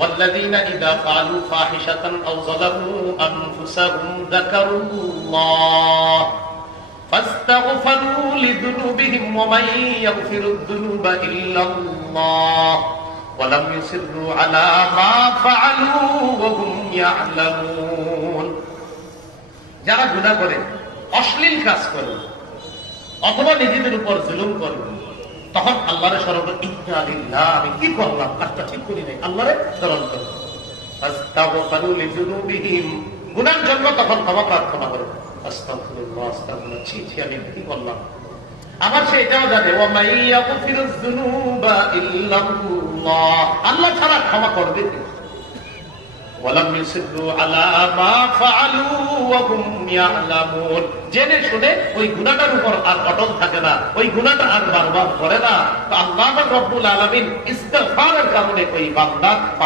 والذين إذا فعلوا فاحشة أو ظلموا أنفسهم ذكروا الله فاستغفروا لذنوبهم ومن يغفر الذنوب إلا الله ولم يصروا على ما فعلوا وهم يعلمون। যারা গুনাহ করে, অশ্লীল কাজ করে অথবা নিজেদের উপর জুলুম করে, তখন আল্লাহরে স্মরণ করে, ইন্না লিল্লাহ, আমি কি করলাম, কাজটা ঠিক করি নাই, আল্লাহরে স্মরণ করে। ফাস্তাগফিরু লিযুনুবিহিম, গুনাহের জন্য তখন ক্ষমা প্রার্থনা করে, আস্তাগফিরুল্লাহ, আস্তাগফিরুল্লাহ, ছি ছি, আমি কি করলাম। আমার সে এটাও জানে, ওয়া মান ইয়াগফিরুয যুনুবা ইল্লাল্লাহ, আল্লাহ ছাড়া ক্ষমা করবে কে। ওয়ালাম ইউসিররু আলা মা ফাআলু ওয়া হুম ইয়ালামুন, জেনে শুনে ওই গুনাহটার উপর আর অটল থাকে না, ওই গুনাহটা আর বারবার করে না। তো আল্লাহ রাব্বুল আলামিন ইস্তিগফারের কারণে ওই বান্দা